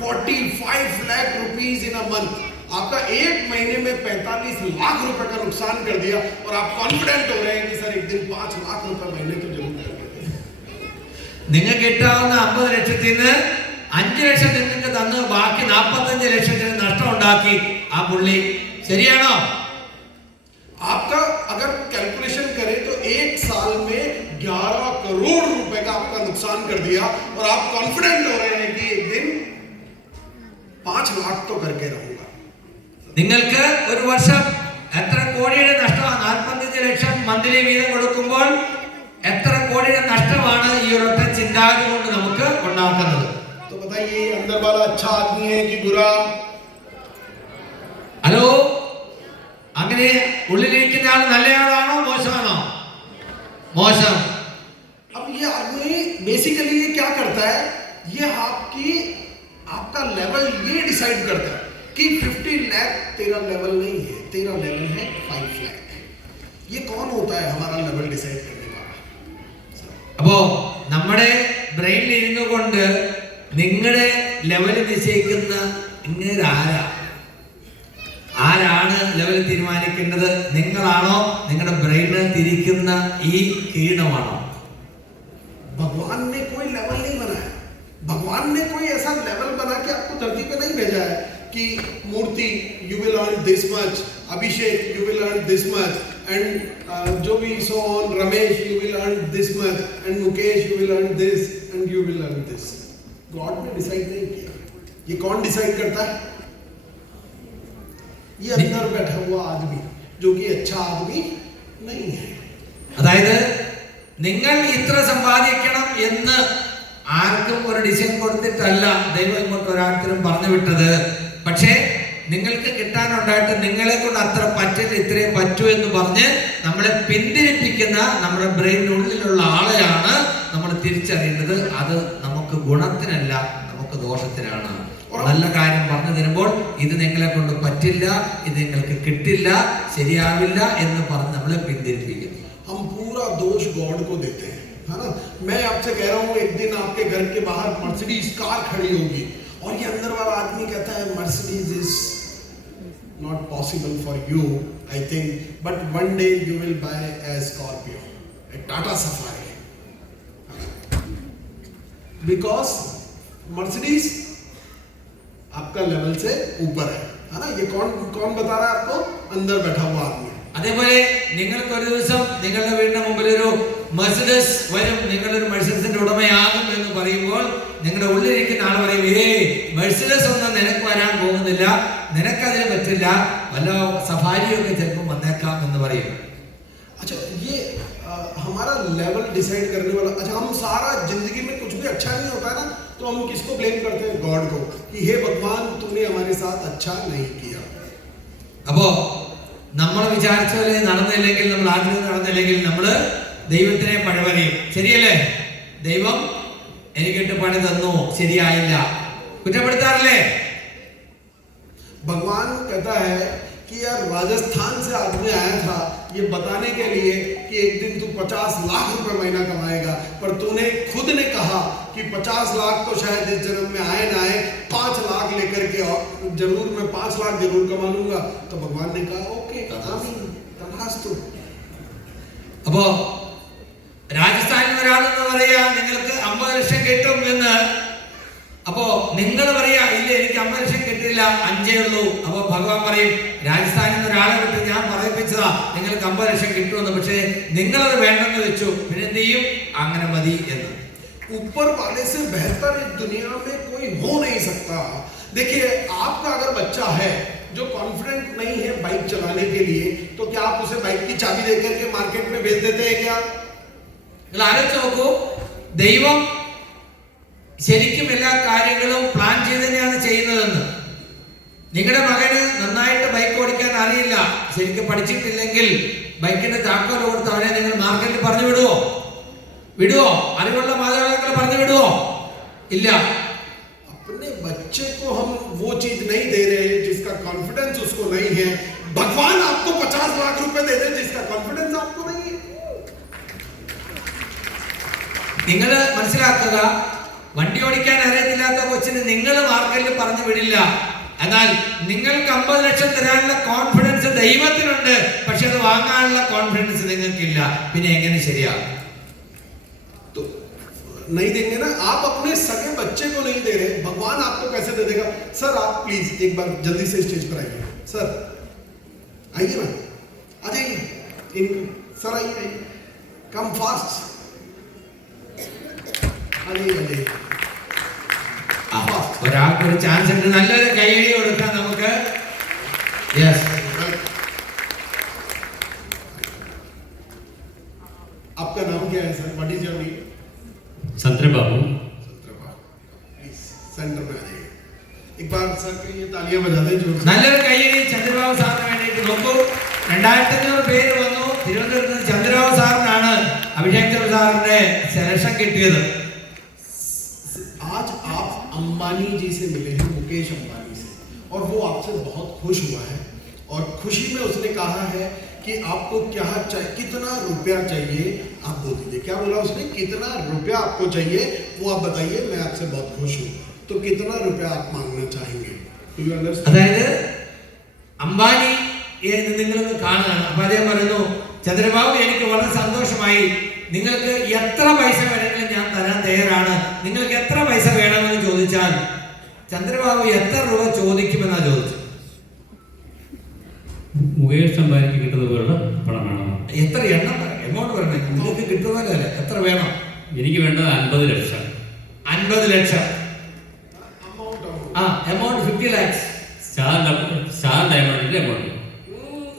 45 lakh rupees in a month. आपका एक महीने में 45 लाख रुपए का नुकसान कर दिया, और आप कॉन्फिडेंट हो रहे हैं कि सर एक दिन 5 लाख रुपए महीने तो जरूर करेंगे। നിങ്ങൾക്ക് കിട്ടാവുന്ന 50 ലക്ഷത്തിൽ നിന്ന് 5 ലക്ഷം നിങ്ങൾക്ക് തന്ന് ബാക്കി 45 ലക്ഷത്തിന് നഷ്ടം ഉണ്ടാക്കി ആ പുള്ളി. ശരിയാണോ? आपका अगर कैलकुलेशन करें तो एक साल में 11 करोड़ रुपए का आपका नुकसान कर दिया, और आप कॉन्फिडेंट हो रहे हैं कि एक दिन 5 लाख तो करके रहूंगा। നിങ്ങൾക്ക് ഒരു വർഷം എത്ര കോടിയുടെ നഷ്ടമാണ്? 45 ലക്ഷം മന്ത്ലി വീതം കൊടുക്കുമ്പോൾ എത്ര കോടിയുടെ നഷ്ടമാണ് ഈ ഒരൊറ്റ ചിന്താഗതി കൊണ്ട് നമുക്ക് ഉണ്ടാക്കുന്നത്? तो बताइए अंदर वाला अच्छा आदमी है कि बुरा? ഹലോ, അങ്ങനെ ഉള്ളിലിരിക്കുന്ന ആൾ നല്ലയാളാണോ മോശമാണോ? മോശം. अब ये आदमी बेसिकली ये क्या करता है, ये आपका लेवल ये डिसाइड करता है कि 50 लाख तेरा लेवल नहीं है, तेरा लेवल है 5 लाख। ये कौन होता है हमारा लेवल डिसाइड करने वाला? അപ്പോ നമ്മുടെ ബ്രെയിനിൽ ഇരുന്നു കൊണ്ട് നിങ്ങളുടെ ലെവൽ നിശ്ചയിക്കുന്ന ഇങ്ങനെ ആരാണ് ലെവൽ തീരുമാനിക്കേണ്ടത്? നിങ്ങളാണോ? നിങ്ങളുടെ ബ്രെയിന് തിരിക്കുന്ന ഈ കീടമാണോ? भगवान ने कोई लेवल नहीं बनाया। भगवान ने कोई ऐसा लेवल बना के आपको धरती पे नहीं भेजा है कि Murthy you will earn this much, Abhishek you will earn this much, and जो भी so on, Ramesh you will earn this much, and Mukesh you will earn this, and you will earn this. God ने डिसाइड नहीं किया। ये कौन डिसाइड करता है? ये अंदर बैठा हुआ आदमी जो कि अच्छा आदमी नहीं है। അതായത് നിങ്ങൾ ഇത്ര സമ്പാദിക്കണം എന്ന് ആർക്കും ഒരു ഡിസിഷൻ കൊടുത്തിട്ടല്ല ദൈവം ഇങ്ങോട്ട് ഒരാൾക്കും പറഞ്ഞു വിട്ടത്. പക്ഷേ നിങ്ങൾക്ക് കിട്ടാനുണ്ടായിട്ട് നിങ്ങളെ കൊണ്ട് അത്ര പറ്റില്ല, ഇത്രയും പറ്റൂ എന്ന് പറഞ്ഞ് നമ്മളെ പിന്തിരിപ്പിക്കുന്ന നമ്മുടെ ബ്രെയിനുള്ളിലുള്ള ആളെയാണ് നമ്മൾ തിരിച്ചറിയേണ്ടത്. അത് നമുക്ക് ഗുണത്തിനല്ല, നമുക്ക് ദോഷത്തിനാണ്. നല്ല കാര്യം പറഞ്ഞു തരുമ്പോൾ ഇത് നിങ്ങളെ കൊണ്ട് പറ്റില്ല, ഇത് നിങ്ങൾക്ക് കിട്ടില്ല, ശരിയാവില്ല എന്ന് പറഞ്ഞ് നമ്മളെ പിന്തിരിപ്പിക്കുന്നു. हम पूरा दोष गॉड को देते हैं, है ना? मैं आपसे कह रहा हूँ एक दिन आपके घर के बाहर मर्सिडीज कार खड़ी होगी, और ये अंदर वाला आदमी कहता है Mercedes is not possible for you I think, but one day you will buy A Scorpio, A Tata safari, because Mercedes आपका लेवल से ऊपर है ना? ये कौन बता रहा है आपको? अंदर बैठा हुआ आदमी। അതേപോലെ നിങ്ങൾക്ക് ഒരു ദിവസം നിങ്ങളുടെ വീടിന് മുമ്പിൽ ഒരു മെർസിഡസ് വരും, നിങ്ങളൊരു മെർസിഡസിന്റെ ഉടമയാകും എന്ന് പറയുമ്പോൾ നിങ്ങളുടെ ഉള്ളിലിരിക്കുന്ന ആൾ പറയും, മെർസിഡസ് ഒന്നും നിനക്ക് വരാൻ പോകുന്നില്ല, നിനക്കതിന് പറ്റില്ല, വല്ല സഫാരിയൊക്കെ ചിലപ്പോൾ വന്നേക്കാം എന്ന് പറയും. अच्छा ये हमारा लेवल डिसाइड करने वाला। अच्छा हम सारा जिंदगी में कुछ भी अच्छा नहीं होता है ना, तो हम किसको ब्लेम करते हैं? गॉड को, कि हे भगवान तूने हमारे साथ अच्छा नहीं किया। അപ്പോ നമ്മൾ വിചാരിച്ച പോലെ നടന്നില്ലെങ്കിൽ, നമ്മൾ ആഗ്രഹം നടന്നില്ലെങ്കിൽ നമ്മൾ ദൈവത്തിനെ പഴവറിയും. ശരിയല്ലേ? ദൈവം എനിക്കിട്ട് പണി തന്നു, ശരിയായില്ല, കുറ്റപ്പെടുത്താറില്ലേ? भगवान कहता है कि यार राजस्थान से आदमी आया था ये बताने के लिए कि एक दिन तू 50 लाख रुपए महीना कमाएगा, पर तूने खुद ने कहा कि 50 लाख तो शायद इस जन्म में आए ना आए, 5 लाख लेकर के और जरूर मैं 5 लाख जरूर कमा लूंगा। तो भगवान ने कहा ओके आमीन तथास्तु। അപ്പോ രാജസ്ഥാനിൽ ഒരാളെന്ന് പറയാ നിങ്ങൾക്ക് 50 ലക്ഷം കിട്ടും എന്ന്. അപ്പോ നിങ്ങൾ പറയാ ഇല്ല എനിക്ക് 50 ലക്ഷം കിട്ടില്ല 5 ഉള്ളൂ. അപ്പൊ ഭഗവാൻ പറയും രാജസ്ഥാനിൽ നിന്ന് ഒരാളെ വിട്ട് ഞാൻ പറയിപ്പിച്ചതാ നിങ്ങൾക്ക് 50 ലക്ഷം കിട്ടുമെന്ന്, പക്ഷേ നിങ്ങളത് വേണ്ടെന്ന് വെച്ചു, പിന്നെ എന്ത് ചെയ്യും? അങ്ങനെ മതി എന്ന്. ऊपर वाले से बेहतर इस दुनिया में कोई हो नहीं सकता। देखिए आपका अगर बच्चा है जो कॉन्फिडेंट नहीं है बाइक चलाने के लिए, तो क्या आप उसे बाइक की चाबी देकर के मार्केट में भेज देते हैं क्या? നിങ്ങൾ ആലോചിച്ച് നോക്കൂ, ദൈവം ശരിക്കും എല്ലാ കാര്യങ്ങളും പ്ലാൻ ചെയ്ത് തന്നെയാണ് ചെയ്യുന്നതെന്ന്. നിങ്ങളുടെ മകന് നന്നായിട്ട് ബൈക്ക് ഓടിക്കാൻ അറിയില്ല, ശരിക്കും പഠിച്ചിട്ടില്ലെങ്കിൽ ബൈക്കിന്റെ താക്കോൽ കൊടുത്ത് അവനെ നിങ്ങൾ മാർക്കറ്റിൽ പറഞ്ഞു വിടുവോ? അറിവുള്ള മാതാപിതാക്കളെ പറഞ്ഞു വിടുവോ? ഇല്ല. अपने बच्चे को हम वो चीज नहीं दे रहे हैं जिसका कॉन्फिडेंस उसको नहीं है। भगवान आपको 50 लाख रुपए दे दे जिसका कॉन्फिडेंस आपको नहीं है। നിങ്ങൾ മനസ്സിലാക്കുക, വണ്ടി ഓടിക്കാൻ അറിയത്തില്ലാത്ത കൊച്ചിന് നിങ്ങൾ മാർക്കറ്റിൽ പറഞ്ഞു വിടില്ല. എന്നാൽ നിങ്ങൾക്ക് 50 ലക്ഷം തരാനുള്ള കോൺഫിഡൻസ് ദൈവത്തിനുണ്ട്, പക്ഷെ അത് വാങ്ങാനുള്ള കോൺഫിഡൻസ് നിങ്ങൾക്കില്ല. പിന്നെ എങ്ങനെ ശരിയാകും? तो नहीं देंगे ना, आप अपने सगे बच्चे को नहीं दे रहे, भगवान आपको कैसे दे देगा? सर आप प्लीज एक बार जल्दी से स्टेज पर आइए। सर आइए ना, आ जाइए। सर आइए, कम फास्ट, आ जाइए। ഒരാൾക്ക് ഒരു ചാൻസ് ഉണ്ട്, നല്ലൊരു കൈയടി കൊടുക്കാം നമുക്ക്. യെസ്, आपका नाम क्या है sir? What is your name? संतरे बाबू। प्लीज सेंटर में आ जाइए। एक बार सर के लिए तालियां बजा दें जोर से। നല്ലൊരു കൈയടി ചന്ദ്രബാബു സാറിന് വേണ്ടിയിട്ട്. നോക്കൂ, 2500 പേര് വന്നു. തിരുവനന്തപുരത്ത് നിന്ന് ചന്ദ്രബാബു സാറിനാണ് അഭിഷേക് ചന്ദ്ര സാറിന്റെ സെലക്ഷൻ കിട്ടിയത്. आज आप अंबानी जी से मिले हैं, मुकेश अंबानी से, और वो आपसे बहुत खुश हुआ है और खुशी में उसने कहा है कि आपको क्या चाहिए, कितना रुपया चाहिए आप बोल दीजिए। क्या बोला उसने? कितना रुपया आपको चाहिए वो आप बताइए, मैं आपसे बहुत खुश हूँ। तो कितना रुपया आप मांगना चाहेंगे? Do you understand? അതായത് അംബാനി നിങ്ങളൊന്ന് കാണുകയാണ്. അപ്പൊ അദ്ദേഹം പറയുന്നു, ചന്ദ്രബാബു എനിക്ക് വളരെ സന്തോഷമായി, നിങ്ങൾക്ക് എത്ര പൈസ വേണമെങ്കിലും ഞാൻ തരാൻ തയ്യാറാണ്, നിങ്ങൾക്ക് എത്ര പൈസ വേണമെന്ന് ചോദിച്ചാൽ ചന്ദ്രബാബു എത്ര രൂപ ചോദിക്കുമെന്നാ ചോദിച്ചു. മുകേഷ് അംബാനിക്ക് കിട്ടുന്ന പോലുള്ള പണം വേണം. എത്ര എണ്ണം എമൗണ്ട് പറയണേ? നിങ്ങൾക്ക് കിട്ടുന്നതല്ലേ, എത്ര വേണം? എനിക്ക് വേണ്ടത് 50 lakh. 50 lakh. Amount 50 lakhs. Star ഡയമണ്ടിന്റെ എമൗണ്ട്.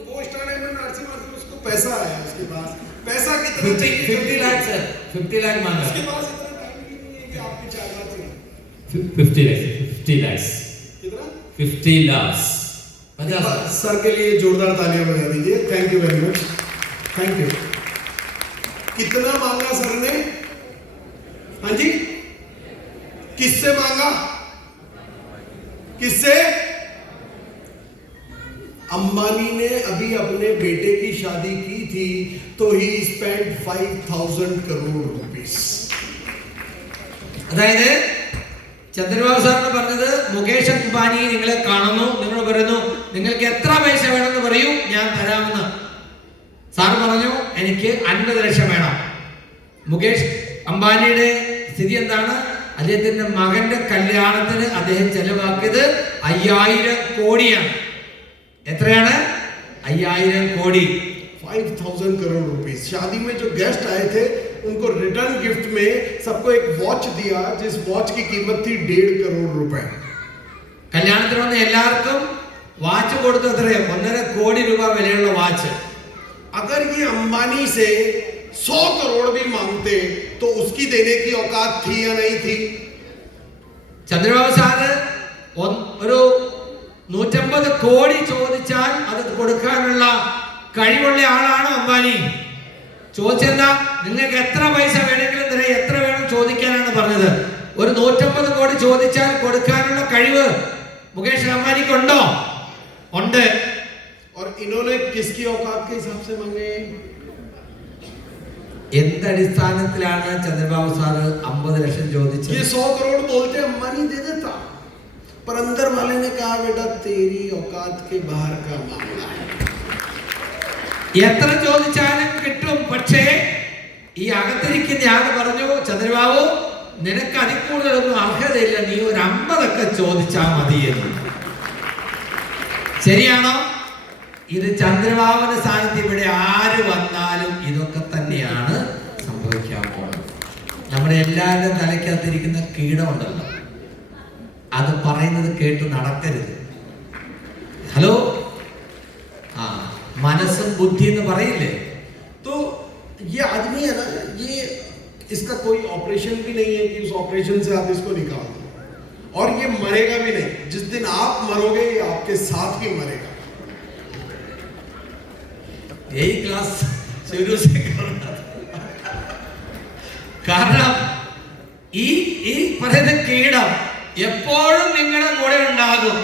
वो स्टार डायमंड नरसिम्हा से उसको पैसा आया, उसके पास पैसा कितना 50 लाख सर, 50 लाख मांगा. उसके पास इतना टाइम भी नहीं है कि आपकी 4 लाख चाहिए। 50 lakhs. कितना? 50 lakhs. सर के लिए जोरदार तालियां बजा दीजिए। Thank you very much, thank you. कितना मांगा सर ने? हाँ जी, किससे मांगा? किससे? अंबानी ने अभी अपने बेटे की शादी की थी तो ही स्पेंड 5,000 करोड़ रुपीस। അതായത് ചന്ദ്രബാബു സാറിന് പറഞ്ഞത്, മുകേഷ് അംബാനി നിങ്ങളെ കാണുന്നു, നിങ്ങൾ പറയുന്നു നിങ്ങൾക്ക് എത്ര പൈസ വേണമെന്ന് പറയൂ ഞാൻ തരാമെന്ന്. സാർ പറഞ്ഞു എനിക്ക് 50 ലക്ഷം വേണം. മുകേഷ് അംബാനിയുടെ സ്ഥിതി എന്താണ്? അദ്ദേഹത്തിന്റെ മകന്റെ കല്യാണത്തിന് അദ്ദേഹം ചെലവാക്കിയത് 5000 കോടിയാണ്. എത്രയാണ്? 5000 കോടി. 5,000 करोड़ रुपीस। शादी में जो गेस्ट आए थे उनको रिटर्न गिफ्ट में सबको एक वॉच दिया जिस वॉच की कीमत थी 1.5 करोड़ रुपए। കല്യാണത്തിന് വന്ന എല്ലാവർക്കും വാച്ച് കൊടുത്തു. എത്രയോ? 1.5 കോടി രൂപ വിലയുള്ള വാച്ച്. अगर ये अंबानी से 100 करोड़ भी मांगते तो उसकी देने की औकात थी या नहीं थी? ചന്ദ്രബാബു സാറ് ഒരു 150 കോടി ചോദിച്ചാൽ അത് കൊടുക്കാനുള്ള കഴിവുള്ള ആളാണ് അംബാനി. ചോദിച്ചെന്താ? നിങ്ങൾക്ക് എത്ര പൈസ വേണമെങ്കിലും തരാം, എത്ര വേണം ചോദിക്കാനാണ് പറഞ്ഞത്. ഒരു 150 കോടി ചോദിച്ചാൽ കൊടുക്കാനുള്ള കഴിവ് മുകേഷ് അംബാനിക്ക് ഉണ്ടോ? ഉണ്ട്. इन्होंने किसकी औकात के हिसाब से मांगे? എന്തടിസ്ഥാനത്തിലാണ് ചന്ദ്രബാബു സാറ് 50 ലക്ഷം ചോദിച്ചത്? ये 100 करोड़ बोलते अम्मा नहीं दे देता, पर अंदर वाले ने कहा बेटा तेरी औकात के बाहर का मामला है. എത്ര ചോദിച്ചാലും കിട്ടും. പക്ഷേ ഈ അകത്തിരിക്കുന്ന ആള് പറഞ്ഞു, ചന്ദ്രബാബു നിനക്ക് അതിൽ കൂടുതലൊന്നും അർഹതയില്ല, നീ ഒരു 50 ചോദിച്ചാൽ മതി എന്ന്. ശരിയാണോ? ഇത് ചന്ദ്രബാബുവിന്റെ സ്ഥാനത്ത് ഇവിടെ ആര് വന്നാലും ഇതൊക്കെ തന്നെയാണ് സംഭവിക്കാൻ പോകുന്നത്. നമ്മുടെ എല്ലാവരുടെ തലയ്ക്കകത്തിരിക്കുന്ന കീടമുണ്ടല്ലോ, അത് പറയുന്നത് കേട്ട് നടക്കരുത്. ഹലോ, ആ മനസ്സും ബുദ്ധി എന്ന് പറയില്ലേ? तो ये आदमी है ना, ये इसका कोई ऑपरेशन भी नहीं है कि उस ऑपरेशन से आप इसको निकाल दो, और ये मरेगा भी नहीं. जिस दिन आप मरोगे ये आपके साथ ही मरेगा. यही क्लास शुरू से കാരണം ഈ പറയുന്ന കീടം എപ്പോഴും നിങ്ങളുടെ കൂടെ ഉണ്ടാകും.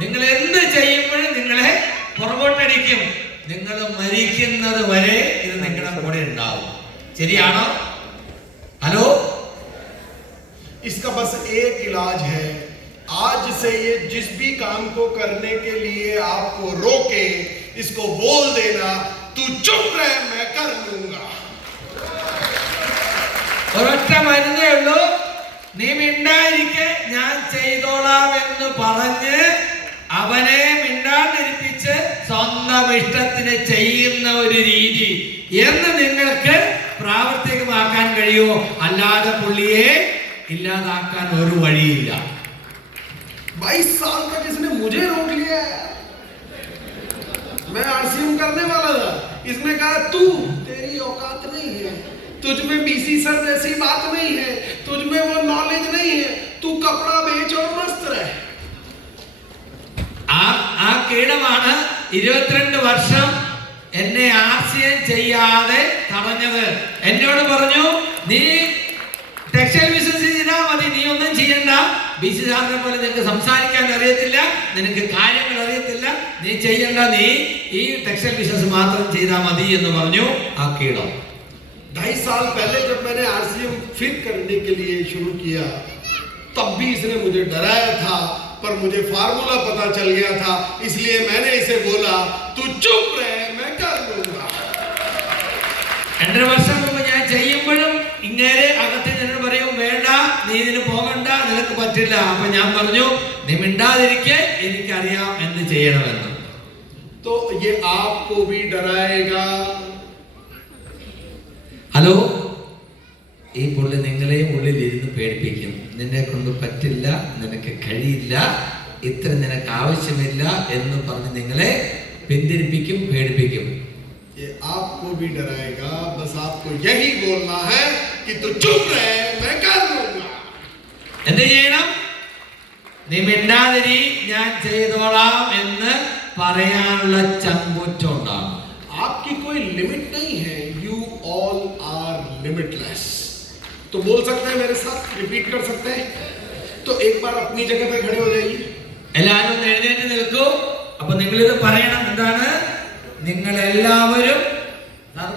നിങ്ങൾ എന്ത് ചെയ്യുമ്പോഴും നിങ്ങളെ പുറകോട്ടടിക്കും. നിങ്ങൾ മരിക്കുന്നത് വരെ ഇത് നിങ്ങളുടെ കൂടെ ഉണ്ടാവും. ശരിയാണോ? ഹലോ, इसका बस एक इलाज है. आज से ये जिस भी काम को करने के लिए आपको रोके, इसको बोल देना तू चुप रह मैं कर लूंगा. ഒരൊറ്റ മരുന്നേ ഉള്ളൂ, നീ മിണ്ടായിരിക്കെ ഞാൻ ചെയ്തോളാം എന്ന് പറഞ്ഞ് അവനെ മിണ്ടാണ്ടിരിപ്പിച്ച് സ്വന്തം ഇഷ്ടത്തിന് ചെയ്യുന്ന ഒരു രീതി എന്ന് നിങ്ങൾക്ക് പ്രാവർത്തികമാക്കാൻ കഴിയുമോ? അല്ലാതെ പുള്ളിയെ ഇല്ലാതാക്കാൻ ഒരു വഴിയില്ല. 22 साल तक इसने मुझे रोक लिया है. मैं आरसीएम करने वाला था, इसने कहा तू, तेरी औकात नहीं है, तुझ में बीसी सर जैसी बात नहीं है, तुझ में वो नॉलेज नहीं है, तू कपड़ा बेच और मस्त रह. ആ കീടമാണ് 22 വർഷം എന്നെ ആർസിയം ചെയ്യാതെ തടഞ്ഞത്. എന്നോട് പറഞ്ഞു, നീ ടെക്സ്റ്റൈൽ ബിസിനസ് ചെയ്താൽ മതി, നീ ഒന്നും ചെയ്യണ്ട. ബിസി സാറിനെ പോലെ നിനക്ക് സംസാരിക്കാൻ അറിയത്തില്ല, നിനക്ക് കാര്യങ്ങൾ അറിയത്തില്ല, നീ ചെയ്യണ്ട, നീ ഈ ടെക്സ്റ്റൈൽ ബിസിനസ് മാത്രം ചെയ്താൽ മതി എന്ന് പറഞ്ഞു ആ കീടം. 2.5 साल पहले जब मैंने आरसीएम फिर करने के लिए शुरू किया, तब भी इसने मुझे डराया था, पर मुझे फार्मूला पता चल गया था, इसलिए मैंने इसे बोला तू चुप रह मैं कर लूंगा. 2 വർഷം മുമ്പ് ഞാൻ ചെയ്യുമ്പോഴും ഇങ്ങനെ അകത്ത് എന്നോട് പറയും, വേണ്ട, നീ ഇതിന് പോകണ്ട, നിനക്ക് പറ്റില്ല. അപ്പൊ ഞാൻ പറഞ്ഞു, നീ മിണ്ടാതിരിക്കെ, എനിക്കറിയാം എന്ത് ചെയ്യണമെന്ന്. तो ये आपको भी डराएगा. ഹലോ, ഈ പുള്ളി നിങ്ങളെയും ഉള്ളിൽ ഇരുന്ന് പേടിപ്പിക്കും. നിന്നെ കൊണ്ട് പറ്റില്ല, നിനക്ക് കഴിയില്ല, ഇത്ര നിനക്ക് ആവശ്യമില്ല എന്ന് പറഞ്ഞ് നിങ്ങളെ പിന്തിരിപ്പിക്കും, പേടിപ്പിക്കും. ये आपको भी डराएगा. बस आपको यही बोलना है कि तू चुप रह मैं कर लूंगा. എന്ത് ചെയ്യണം? നീ മിണ്ടാതിരി, ഞാൻ ചെയ്തോളാം എന്ന് പറയാനുള്ള ചങ്കൂറ്റം ഉണ്ടാകും. आपकी कोई लिमिट नहीं है. You all are limitless. तो बोल सकते हैं मेरे साथ, रिपीट कर सकते हैं. तो एक बार अपनी जगह पे खड़े हो जाइए. എല്ലാവരും ഒന്ന് എഴുന്നേറ്റ് നിൽക്കൂ. അപ്പൊ നിങ്ങളിത് പറയണം. എന്താണ്? നിങ്ങൾ എല്ലാവരും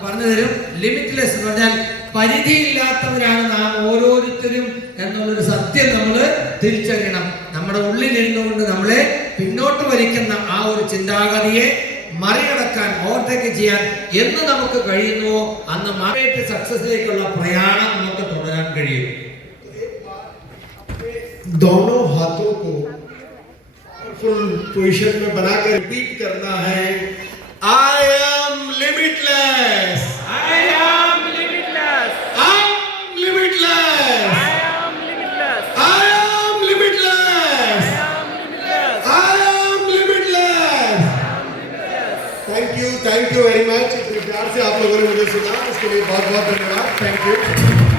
പറഞ്ഞു തരും. ലിമിറ്റ്ലെസ് എന്ന് പറഞ്ഞാൽ പരിധിയില്ലാത്തവരാണ് നാം ഓരോരുത്തരും എന്നുള്ളൊരു സത്യം നമ്മൾ തിരിച്ചറിയണം. നമ്മുടെ ഉള്ളിലിരുന്നുകൊണ്ട് നമ്മളെ പിന്നോട്ട് വലിക്കുന്ന ആ ഒരു ചിന്താഗതിയെ മറികടക്കാൻ, ഓവർടേക്ക് ചെയ്യാൻ എന്ന് നമുക്ക് കഴിയുന്നുവോ അന്ന് മാർക്കറ്റ് സക്സസിലേക്കുള്ള പ്രയാണം നമുക്ക് തുടരാൻ കഴിയും. दोनों हाथों को फुल पोजीशन में बनाकर रिपीट करना है. I am limitless. I am limitless. I am limitless. I am limitless. I am limitless. I am limitless. I am limitless. Thank you very much. इतने प्यार से आप लोगों ने मुझे सुना, इसके लिए बहुत बहुत धन्यवाद. Thank you.